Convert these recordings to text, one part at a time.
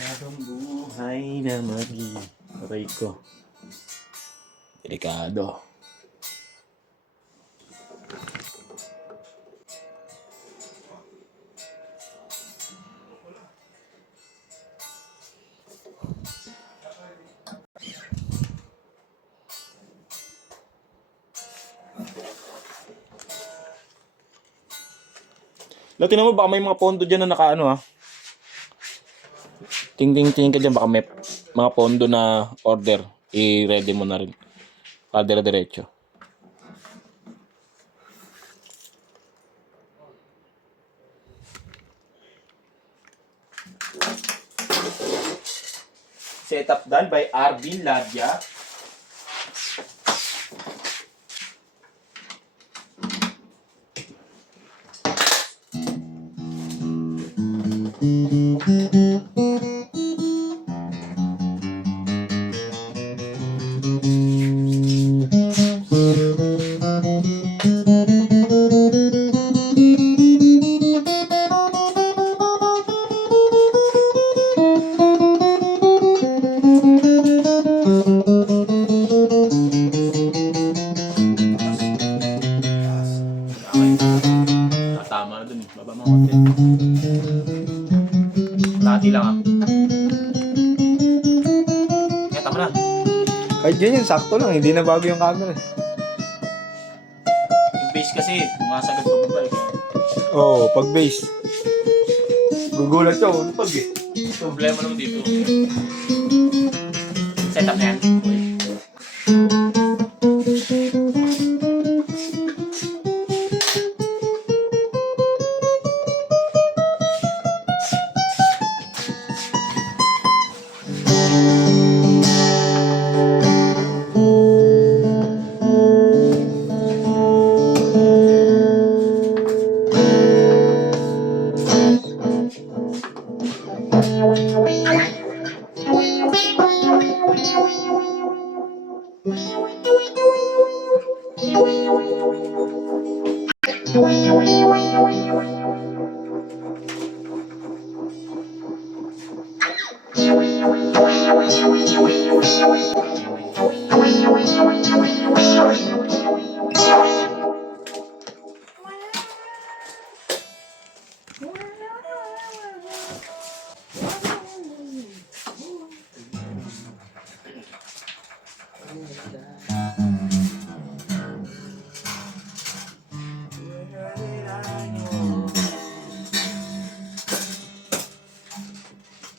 Habang buhay na aray ko. Delikado. Tingnan mo, baka may mga pondo dyan na nakaano ha. Tingin ka dyan, baka may mga pondo na order. I-ready mo na rin. Kadire-diretso. Setup done by Arvin Ladya. Tama na dun eh. Baba mga konti. Lati lang ah. Kaya tama na. Kahit ganyan, sakto lang. Hindi na bago yung camera. Yung base kasi, sumasagot pa ba eh. Oo, pag bass. Gugulat siya, pag eh. Problema naman dito. Setup na yan.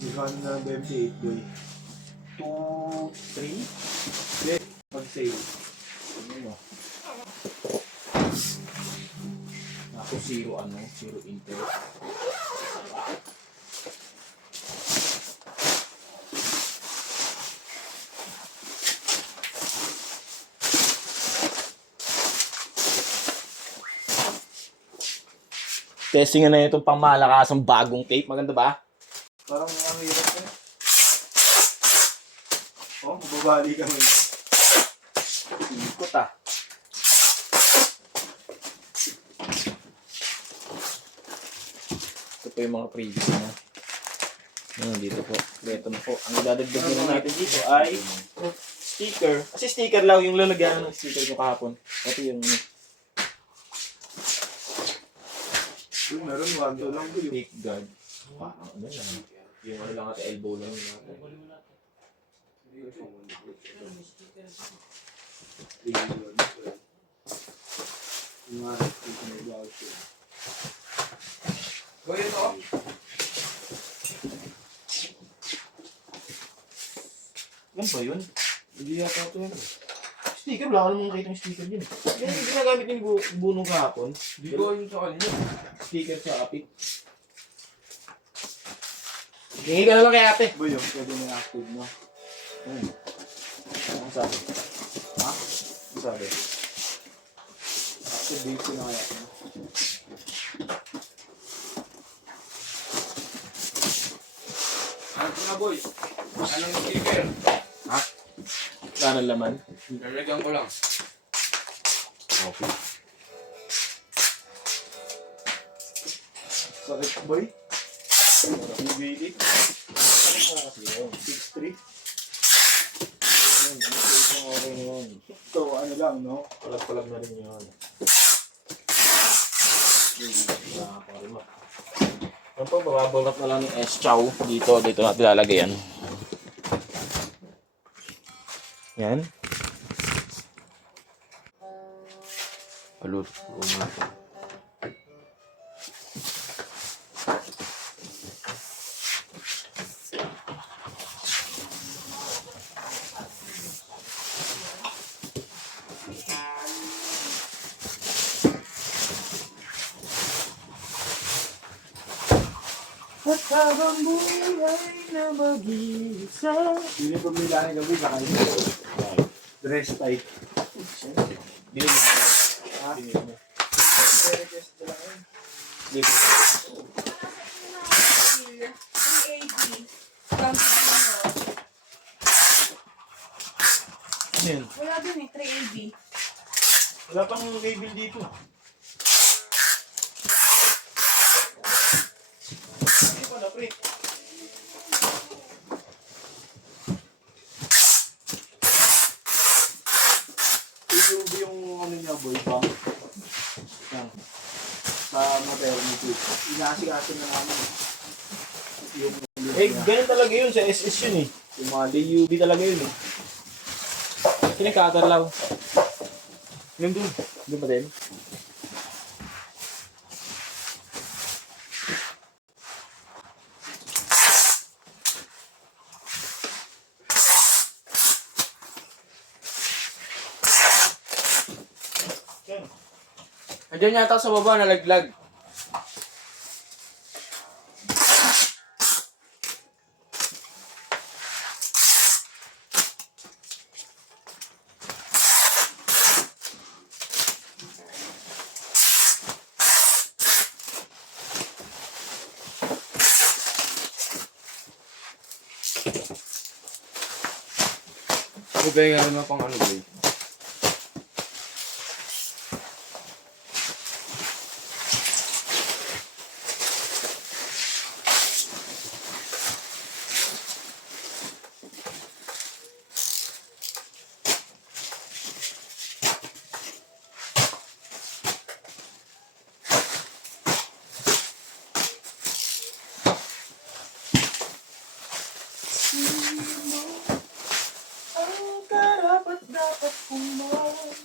Ivan na 28 boy. 2, 3. Yes, pag-save. Ano? Ako zero interest. Testing na itong pangmalakasang bagong tape. Maganda ba? Parang ang hirap na. Oh, mababali ka ngayon. Ikot ah. Ito po yung mga preview na. Dito po. Ito na po. Ang idadagdag na natin dito ay sticker. Kasi sticker lang yung lalagyan ng sticker ko kahapon. Ito yung Uy, meron 1-2 lang boy. pick guard. Ano lang. Yung ano lang at elbow lang yung natin. Boy, ito. Yan ba yun? Hindi yata ito yan. Sticker, wala ka namang makita yung sticker yun. Yan yung ginagamit ni Bunong kahapon. Hindi ko yun sa kanya. Sticker sa apik. Hingi ka na lang kay ate. Boy, yung pwede na active mo. Ano sabi? Ha? Ano sabi? Activate ko na kaya. Ano na boy? Anong sticker? Ha? Wala nang laman? Lalagyan ko lang. Okay. Sakit boy. Bibilit. Sakit na kasi yun. 6'3". Ayun, ang sakit lang okay na yun. Ito, ano lang, no? Palag-palag na rin yun. Nakakalma. Ano po, bababulot na lang ng S-chow dito. Dito natin lalagay yan. Yan. Palut. At habang buhay na mag-isa. Yun yung pamilya ng gabi, kakain. Dress tight. Dinig mo. Ha? Dinig mo. I-request ko lang yun. Dinig mo. 380. Campino. Ano yun? Wala dun eh, 380. Wala pang label dito. Hindi pa na-print. Yung ano niya, boy, pump. Yan. Sa maternity. Inasikaso na namin. Yung Ganyan talaga yun sa SS yun eh. Yung mga DUB talaga yun eh. Kinakatarlaw. Yung dun. Dun pa din. Yan. Andiyan yata sa baba, nalaglag. Bigay nga naman pang ano, boy. Ang karapat dapat kumain.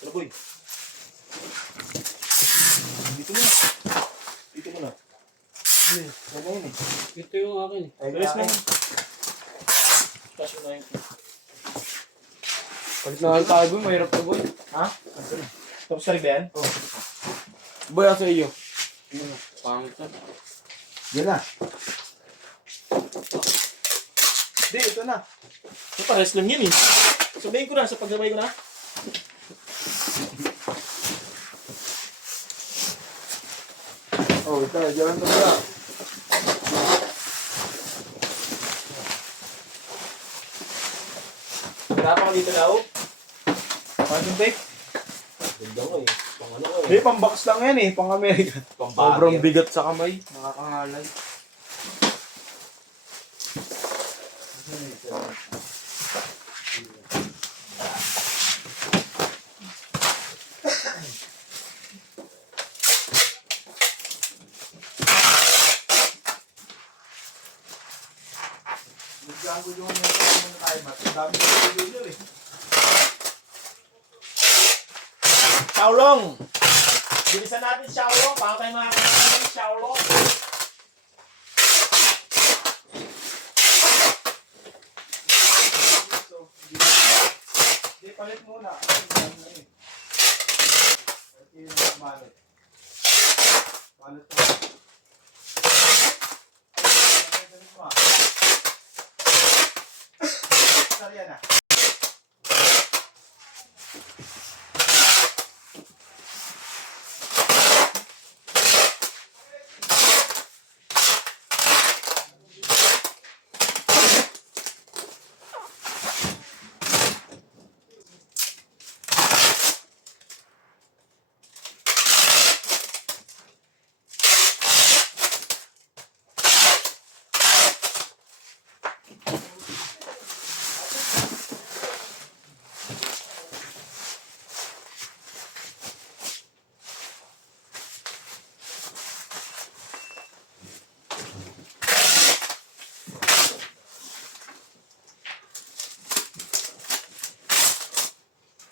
Ano boy? Dito mo na. Dito mo na. Ano yun eh? Ito yung akin. Ay, Rest kaya- lang. Cash mo na yun. Palit na tayo, boy. Mahirap to, boy. Ha? Tapos sa ribayan? Oh. Boy, sa iyo. Pangit na. Yan na. Di, ito na. Ito pares lang yun eh. Sabihin ko na sa pagsabay ko na. Oh, ito. Diyan ito na. Hirapan ko dito daw. Concentrate. Ganda ko eh. Pang ano ko Di, pang-box lang yan eh. Pang-America. Sobrang bigat sa kamay. Nakakangalay. Naggago yung mga muna tayo. Ang dami ng video eh. How long? Bilisan natin Xiaolong. Paano tayo makakakain ng Xiaolong? Hindi, palit muna. Palit. Palit mo. Sarya na.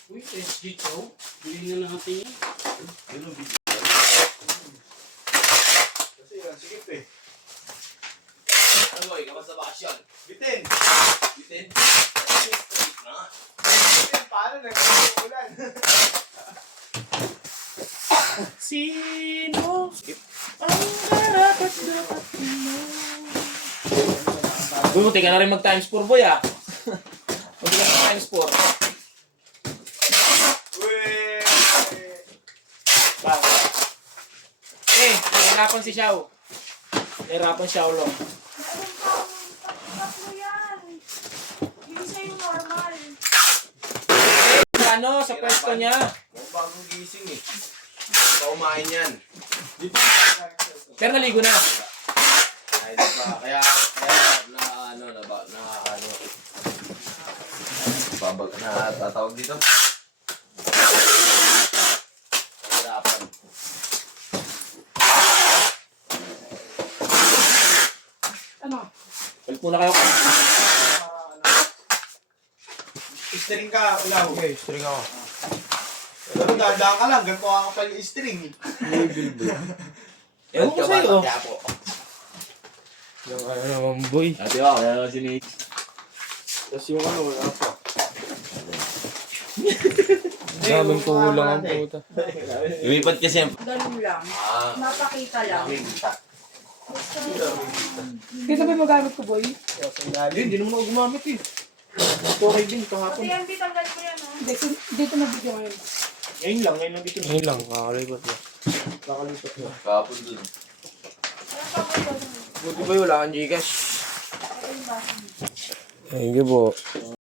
Uy, SG Chow. Bilhin na natin yan. Yun ang video. Kasi yan, sikip eh. Ano, ikaw sa bakasyon. Bitin! Bitin. Bitin, paano nagkakakulan? Sino ang dapat mo? Uy, munti ka na rin mag-times 4, boy, ah. Munti ka na times 4. Uy! Nahirapan si Xiao. Nahirapan Xiaolong. Tatlo yan. Hindi sa'yo normal. Ano, sa pwesto niya. Kung bagong gising eh. Paumain yan. Pero naligo na. Ay, di ba? Kaya tatawag dito. Hirapan. Ano? Balik muna kayo. String ka, ulaw. Okay, string ako. Pero dadaan ka lang, ganito ka pa yung string. Ewan ko sa'yo. Yung ano naman boy. Ate ako, kaya naman sinig. Tapos yung ano, wala pa. Daming kulang ang puta. Lumipat kasi yung... Ganun lang. Napakita lang. Kaya ba magamit ko, boy? Hindi naman ako gumamit eh. Okay din kahapon. Pati yan, tanggal ko yan, oh. Dito na video ngayon. Ngayon lang dito. Ngayon lang, kakalipat na. Kakalipat na. Kapon dun. Ano pa ko doon? Buti ba wala kang Gcash? Ano yung bahay? Thank you po.